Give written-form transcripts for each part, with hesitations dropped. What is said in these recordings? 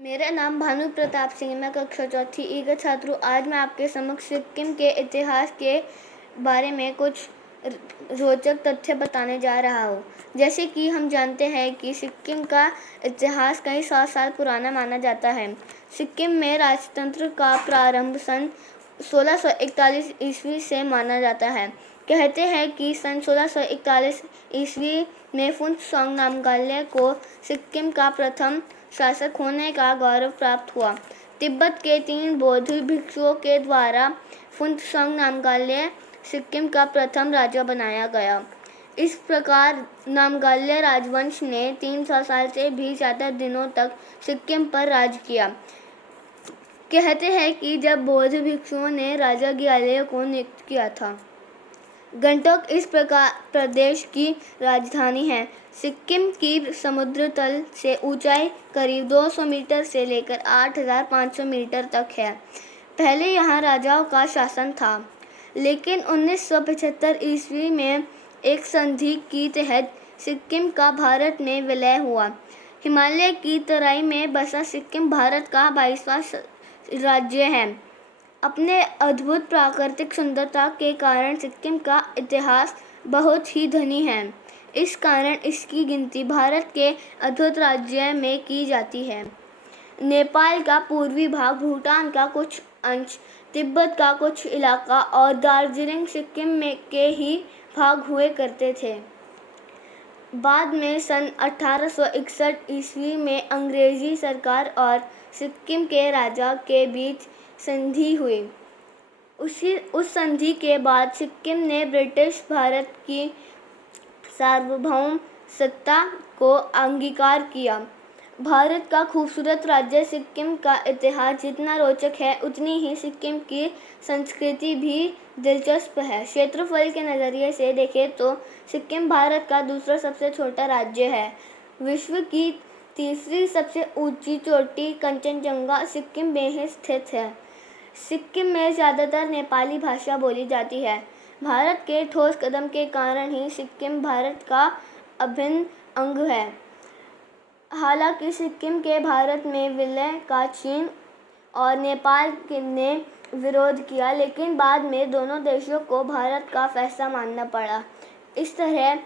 मेरा नाम भानु प्रताप सिंह, मैं कक्षा चौथी ई का छात्र हूँ। आज मैं आपके समक्ष सिक्किम के इतिहास के बारे में कुछ रोचक तथ्य बताने जा रहा हूँ। जैसे कि हम जानते हैं कि सिक्किम का इतिहास कई सौ साल पुराना माना जाता है। सिक्किम में राजतंत्र का प्रारंभ सन 1641 ईस्वी से माना जाता है। कहते हैं कि सन 1641 ईस्वी में फुनत्सोंग नामग्याल को सिक्किम का प्रथम शासक होने का गौरव प्राप्त हुआ। तिब्बत के 3 बौद्ध भिक्षुओं के द्वारा फुनत्सोंग नामग्याल सिक्किम का प्रथम राजा बनाया गया। इस प्रकार नामग्याल राजवंश ने 300 साल से भी ज़्यादा दिनों तक सिक्किम पर राज किया। कहते हैं कि जब बौद्ध भिक्षुओं ने राजा ग्याल्य को नियुक्त किया था। गंगटोक इस प्रकार प्रदेश की राजधानी है। सिक्किम की समुद्र तल से ऊंचाई करीब 200 मीटर से लेकर 8,500 मीटर तक है। पहले यहाँ राजाओं का शासन था, लेकिन 1975 ईस्वी में एक संधि के तहत सिक्किम का भारत में विलय हुआ। हिमालय की तराई में बसा सिक्किम भारत का 22वां राज्य है। अपने अद्भुत प्राकृतिक सुंदरता के कारण सिक्किम का इतिहास बहुत ही धनी है। इस कारण इसकी गिनती भारत के अद्भुत राज्य में की जाती है। नेपाल का पूर्वी भाग, भूटान का कुछ अंश, तिब्बत का कुछ इलाका और दार्जिलिंग सिक्किम में के ही भाग हुए करते थे। बाद में सन 1861 ईस्वी में अंग्रेजी सरकार और सिक्किम के राजा के बीच संधि हुई। उस संधि के बाद सिक्किम ने ब्रिटिश भारत की सार्वभौम सत्ता को अंगीकार किया। भारत का खूबसूरत राज्य सिक्किम का इतिहास जितना रोचक है, उतनी ही सिक्किम की संस्कृति भी दिलचस्प है। क्षेत्रफल के नज़रिए से देखें तो सिक्किम भारत का दूसरा सबसे छोटा राज्य है। विश्व की तीसरी सबसे ऊंची चोटी कंचनजंगा सिक्किम में ही स्थित है। सिक्किम में ज़्यादातर नेपाली भाषा बोली जाती है। भारत के ठोस कदम के कारण ही सिक्किम भारत का अभिन्न अंग है। हालांकि सिक्किम के भारत में विलय का चीन और नेपाल ने विरोध किया, लेकिन बाद में दोनों देशों को भारत का फैसला मानना पड़ा। इस तरह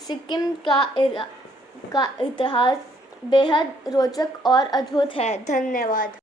सिक्किम का इतिहास बेहद रोचक और अद्भुत है। धन्यवाद।